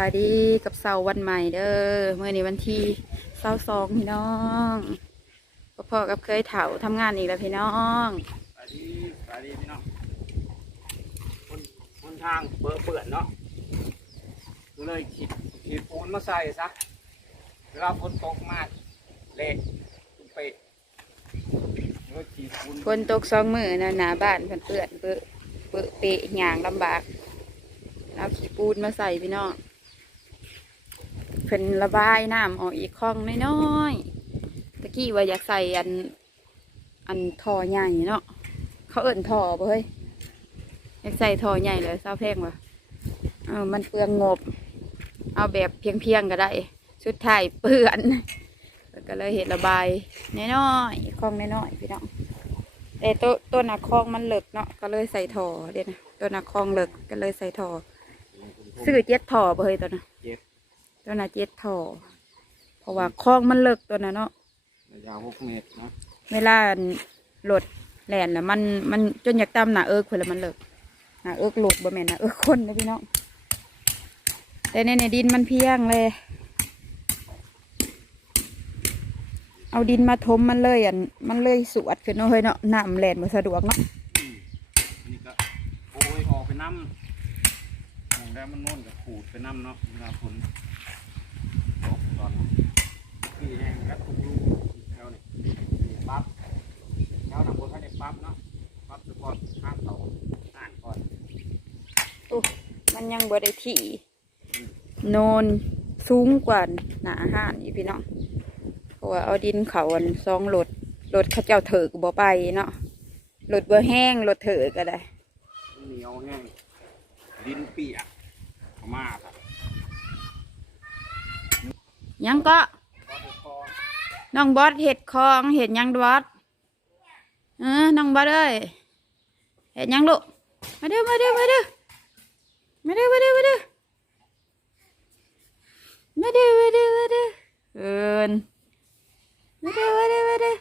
บายดีกับเสาร์วันใหม่เด้อเมื่อนี้วันที่เสาร์สองพี่น้องพ่อๆกับเคยเถาทำงานอีกแล้วพี่น้องสวัสดีสวัสดีพี่น้องคนคนทางเบอร์เปื่อนเนาะก็เลยขีดขีดปูนมาใส่ซะเวลาฝนตกมากเละคุณไปแล้วขีดปูนฝนตกสองมือนะหนาบ้านเพื่อนเปื่อนเปื้อเปื้อเปะหยางลำบากเอาขี้ปูนมาใส่พี่น้องเพิ่นระบายน้ำออกอีกคลองน้อยๆตะกี้ว่าอยากใส่อันอันท่อใหญ่เนาะเขาเอิ่นท่อบ่เฮ้ยอยากใส่ท่อใหญ่เลยเศร้าแพงวะเออมันเปลืองงบ เอาแบบเพียงๆก็ได้ชุดไทายเปื่อนก็เลยเห็ดระบายน้อยๆคลองน้อยๆพี่น้องแต่ตัวตัวหนักคลองมันเหลิกเนาะก็เลยใส่ท่อเด็ดนะตัวหนักคลองเหลิกก็เลยใส่ท่อซื้อเจ็ดท่อบ่เฮ้ยตัวน่ะเจ็บ ตัวน่ะเจ็ดท่อเพราะว่าคลองมันเหลิกตัวน่ะเนาะยาวหกเมตรเนาะเวลาโหลดแลนแล้วมันมันจนอยากตำหนาเอิกเพื่อแล้วมันเหลิกหนาเอิกหลุดบ่แม่นหนาเอิกคนนะพี่น้องแต่ในในดินมันเพียงเลย เอาดินมาทมมันเลยอะมันเลยสวดขึ้นเนาะเฮ้ยเนาะน้ำแลนมาสะดวกเนาะอันนี้ก็โอ้ยออกไปน้ำมองได้มันโน่นกับขูดไปน้ำเนาะเวลาฝน ตกตอนที่แห้งแล้วถูกลูกแถวนี่ปั๊บแถวหนังบนท่านเนี่ยปั๊บเนาะปั๊บเฉพาะข้างเสาอ่านก่อนอู้มันยังบ่ได้ที่โนนสูงกว่าหนาอาหารอีกพี่น้องเพราะว่าเอาดินเขาอันซองรถรถเขาเจ้าเถิกบ่ไปเนาะรถบ่แห้งรถเถิกก็ได้เหนียวแห้งดินเปียกมากครับ ยังก็พอไปคอน้องบอสเห็ดคองเห็ดหยังบอสเออน้องบอสเอ้ยเห็ดหยังลูกมาเด้อมาเด้อมาเด้อมาเด้อมาเด้อมาเด้อมาเด้อมาเด้อมาเด้อเอินมาเด้อมาเด้อมาเด้อ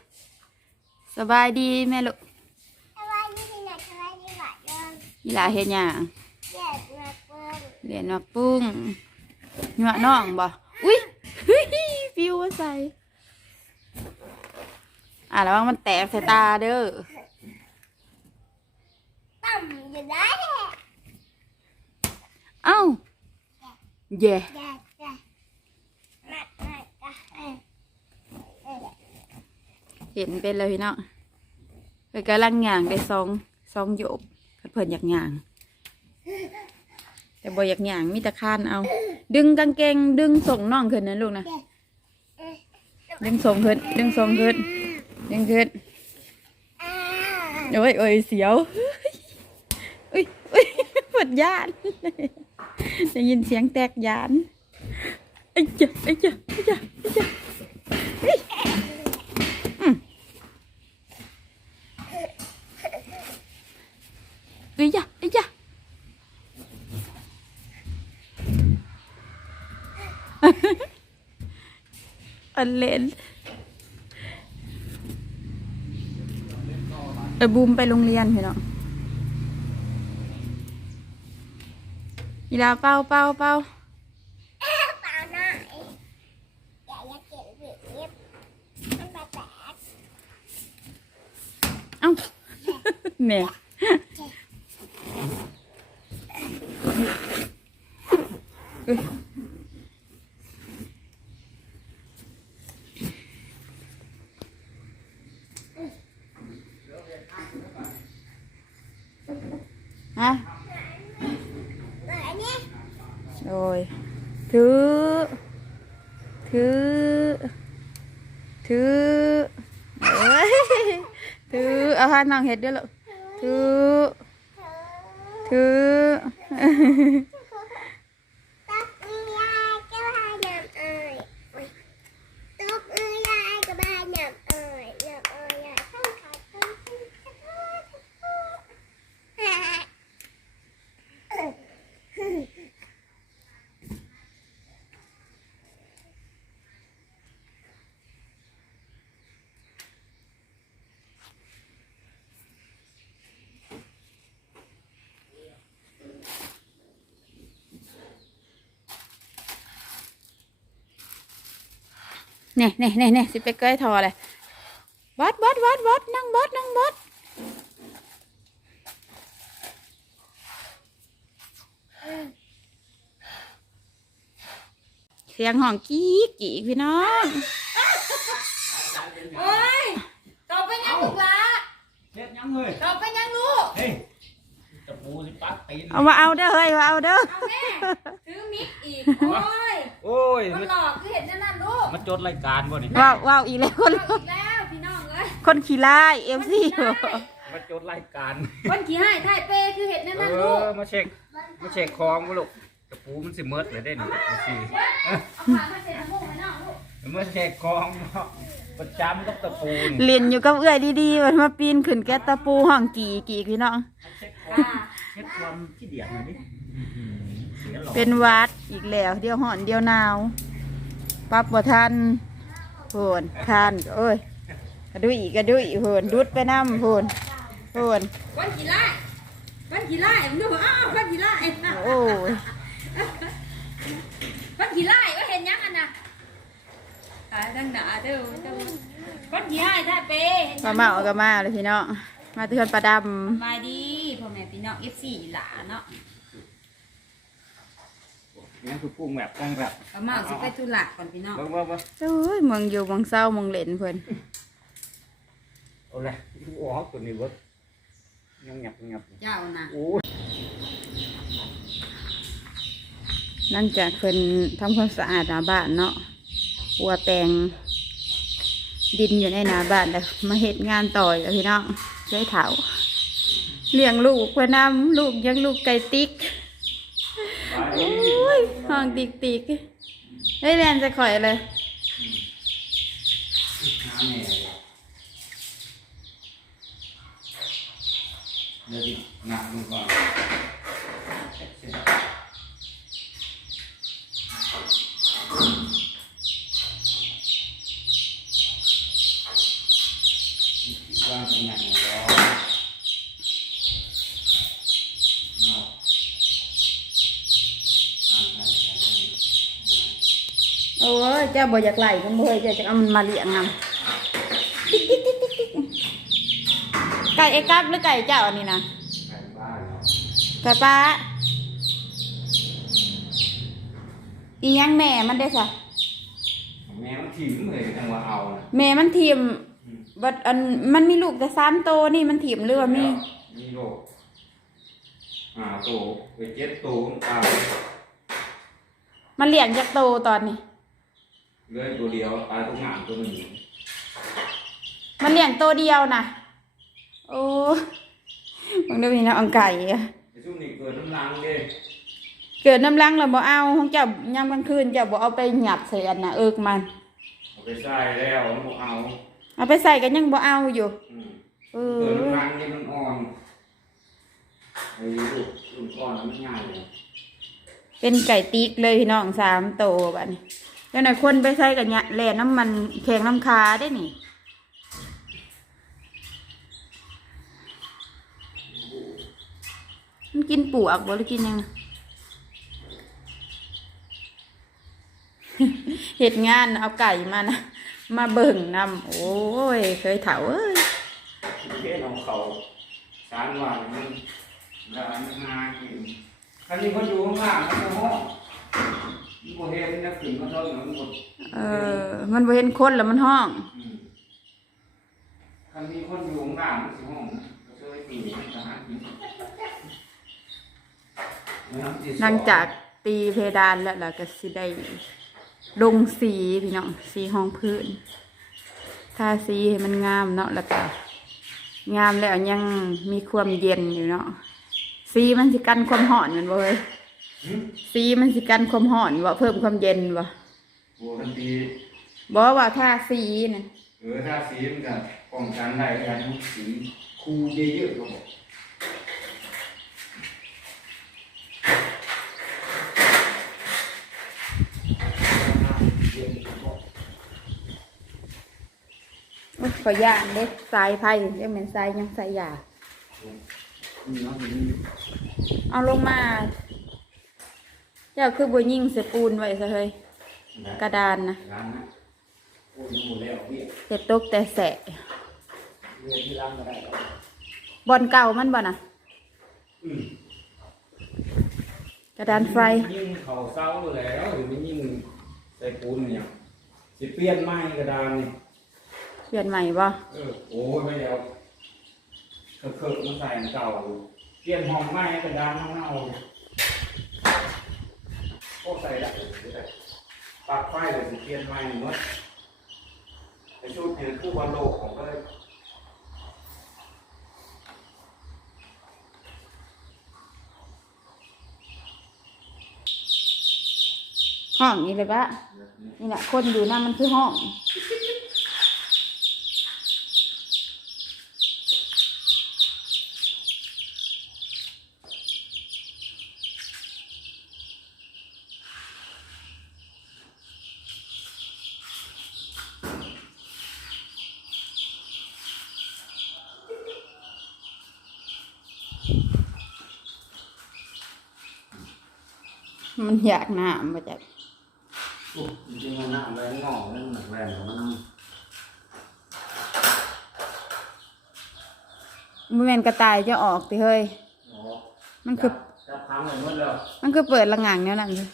สบายดีแม่ลูกสวัสดีที่ไหนสวัสดีบัดเดิมอีหลาเห็ดหยังเจ็บมาเปิ้ลเรียนมาปุ้งหยวน้องบ่อุ้ยเฮ้ย ฟิวมาใส่อะระวังมันแตกใส่ตาเด้อต่ำอยู่ได้แหละเอ้าเย่เห็นเป็นเลยพี่น้องเพิ่นกำลังย่างได้สองสองโยบเพิ่นอยากย่าง แต่บ่อยากย่างมีแต่คร้านเอา ดึงกางเกงดึงส่งน่องขึ้นนะลูกนะดึงส่งขึ้นดึงส่งขึ้นดึงขึ้นโอ้ยโอ้ยเสียวอุ้ยอุ้ยปวดยานได้ยินเสียงแตกยานไอ้เจ้าไอ้เจ้าไอ้เจ้า อันเลนเออบูมไปโรงเรียนพี่น้องอีลาเป้าเป้าเป้าเอ้าเนี่ยอานนางเห็ดด้วยหรอถือถือ ตักมือยายก็พายน้ำเอ่ยอุ๊ยตักมือยายก็พายน้ำเอ่ยน้ำเอ่ยยายต้องขาดต้องขึ้นจะพูดจะพูดฮ่าฮ่า อ เน่เน่เน่เน่สิไปเกยทอเลยบอสบอสบอสบอสนั่งบอสนั่งบอสเสียงห้องกี้กี่พี่น้องโอ้ยต่อไปยังลูกหละเฮ็ดยังเฮ้ยต่อไปยังลูกเฮ้ยตะปูสิปักตีนเอามาเอาเด้อเฮ้ยมาเอาเด้อเอาแม่ซื้อมิกอีกโอ้ยโอ้ยมันมันหลอกคือเห็นนั่นน่ะลูกมาจดรายการบ่นี่ว้าวว้าวอีกแล้วคนเอาอีกแล้วพี่น้องเอ้ยคนขี่ไล่เอ็มซีมาจดรายการคนขี่ให้ถ่ายเปคือเห็นนั่นเอน่ะลูกอมาเช็คมาเช็คคลองบ่ลูกตะปูมันสิเมิดเลยเด้นี่สิเอาขามาเสร็จทั้งหมดเลยเนาะลูกมาเช็คคลองเนาะประจำกับตะปูนี่เรียนอยู่กับเอื้อยดีๆมันมาปีนขึ้นแกตะปูห้องกี่กี่พี่น้องค่ะเช็คความขี้เดียดหน่อยดิเสียหลอดเป็นหวัด อีกแล้วเดียวห่อนเดียวหนาวปรับบ่ทันโหนทานโอ้ยกระดุยกระดุยโหนดุดไปน้ำโหนโหนคนขี่ไล่คนขี่ไล่มึงดูอ้าวคนขี่ไล่โอ้ยคนขี่ไล่ก็เห็นยังอันน่ะตายตั้งหนาเด้อเด้อคนขี่ให้ถ่ายเปเห็นปยัลางเมาก็มาเลยพี่น้องมาเตือนปลาดมาดีพ่อแม่พี่น้อง F4 หลาเนาะ นี่คือปรุงแบบปรุงแบบก็มาสิไปธุระก่อนพี่น้อง เบิ่งเบิ่งเบิ่งำโอ้ยเมืองอยู่เมืองเศร้าเมืองเหล่นเพิ่นเอาเลยดูออกตัวนี้เบิดยังหยับยังหยับเจ้านะโอ้ยหลังจากเพิ่นทำความสะอาดหน้าบ้านเนาะปัวแปลงดินอยู่ในหน้าบ้านแต่มาเฮ็ดงานต่อยแล้วพี่น้องใช้เถาเลี้ยงลูกเพื่อนำลูกยังลูกไก่ติ๊กโอ้ย ห้องติ๊กติ๊กเฮ้ยแลนจะข่อยเลยเดี๋ยวดิหนักลงก่อนวางตำแหน่งรอเนาะอ่านได้ใช่ไหม โอ้ยเจ้าบ่อยากไหลก็บ่อยเจ้าจะเอามันมาเลี้ยงนำติ๊กติ๊กติ๊กติ๊กติ๊กไก่เอ็กับหรือไก่เจ้าอันนี้นะไก่บ้านเนาะไก่ป้าอีหยังแม่มันได้สะแม่มันถิ่มเลยจังหวะเอาน่ะแม่มันทีมบัดอันมันมีลูกแต่สามโตวนี่มันทีมหรือว่ามีมีโรคหาโตไปเจ็ดโตมันตายมันเลี้ยงจากโตตอนนี้ เหลือตัวเดียวตายตรงหางตัวหนึ่งมันเลี้ยงโตวเดียวนะโอ้มึงได้มีน้องไก่อะไอ้ช่วงนี้เกิดน้ำลังเด้เกิดน้ำลังแล้วบ่เอาของเจ้ายามกลางคืนเจ้าบ่เอาไปหยัดใส่อันน่ะเอิกมันเอาไปใส่แล้วมันบ่เอาเอาไปใส่กันยังบ่เอาอยู่อืมเอเกิดอน้ำลังนี่มันอ่อนไอ้ลูกลูกอ่อนมันง่ายเลยเป็นไก่ติ๊กเลยพี่น้องสามโตวบัดนี้ แล้วน่ะคนไปใส่กันเนี่ยแล่น้ำมันแข็งน้ำคาได้นี่มันกินปวกบ่หรือกินยังเหตุงานเอาไก่มานะมาเบิ่งนำโอ้ย เคยเถาเอ้ยเท่เอาเขาสารว่ามันแล้วมันมากินคันนี้มันอยู่ข้างล่างมันก็ห้อง บ่เห็นนะขึ้นมาเท่านั้นมันบ่เออ มันบ่เห็นคนแล้วมันห้องอืมคันมีคนอยู่ข้างล่างมันสิห้องนะก็ช่วยตีมันจะหากินนะครับที่สอหลังจากตีเพดานแล้วล่ะก็สิได้ลงสีพี่น้องสีห้องพื้นทาสีให้มันงามเนาะแล้วก็งามแล้วยังมีความเย็นอยู่เนาะสีมันสิกันความร้อนแมันบ่เว้ยหืม สีมันสิกันความร้อนบ่เพิ่มความเย็นบ่โอ้กันตีบ่ว่าทาสีน่ะเออถ้าสีมันก็ป้องกันได้กันสีคูเยอะๆก็บอกโอ้ยขอย่างเด้สายไผ่เรียกเหมือนสายยังสายยานี่เนาะนี่เอาลงมาเจ้าคือบ่ยิงใส่ปูนไว้ซะเฮ้ยกระดานนะร้านนะโอ้ปูนหมูแล้วพี่เห็ดตกแต่แสะเรือที่ร่างก็ได้ครับบอนเก่ามันบ่น่ะอืมกระดานไฟยิ่งเขาเศร้าแล้วหรือไม่ยิ่งใส่ปูนเนี่ยสิเปลี่ยนไม้กระดานนี่เปลี่ยนใหม่บ่เออโอ้ยไม่เอาเคอะเคอะมาใส่อันเก่าเปลี่ยนห้องไม้กระดานเน่าๆ โอ้ใส่ละปลักไฟเลยสิเทียนไม้หมดไอ้ชุดเนี่ยคือบอลโลกของก็เลยห้องนี่เลยปะนี่แหละคนอยู่นั่นมันคือห้อง มันอยากน้ำมาจากโอ้จริงๆมันน่าแรงงอกเรื่องหนักแรงของมันมันเป็นกระต่ายจะออกติเฮ้ย อ๋อมันคือ จับพังเลยหมดแล้วมันคือเปิดละงางแนวนั้นเลย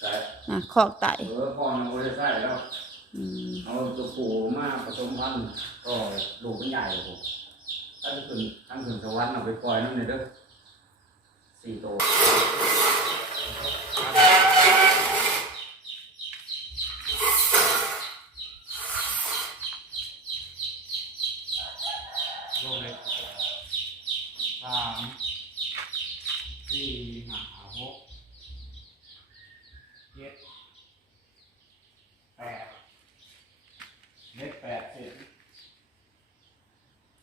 ใส่อะคอกไตเออพ่อมันไม่ได้ใส่แล้ว อืมเอาตัวปูมาผสมพันธุ์ก็ลูกมันใหญ่โอ้โหถ้าถึงทั้งถึงสวรรค์เอาไปปล่อยนั่นเลยเด้อสี่ตัว โลกเล็กสามสี่ห้าหกเจ็ดแปดเล็กแปดสิบ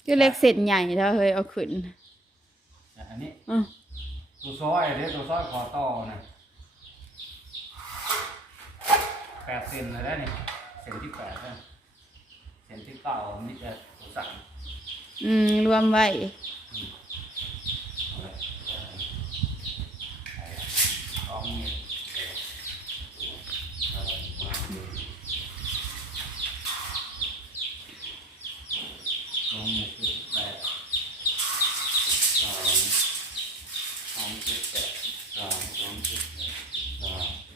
คือเล็กเสร็จใหญ่แล้วเฮ้ยเอาขึ้นแต่อันนี้ อือ ตัวซอยเด้ตัวซอยคอต่อนะแปดเซนเลยได้นี่เซนที่แปดนะเซนที่เก้านี่จะตัวสั่งอืม รวมไว้สองเมตรสองเมตรคือแปดสองสองจุดแปดสองสองจุดแปดสอง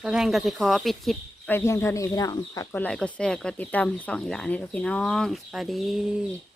ก็ แพงก็สิขอปิดคลิปไปเพียงเท่านี้พี่น้องฝากกดไลค์กดแชร์กดติดตามสองอีหลานนี่ด้วยพี่น้องสวัสดี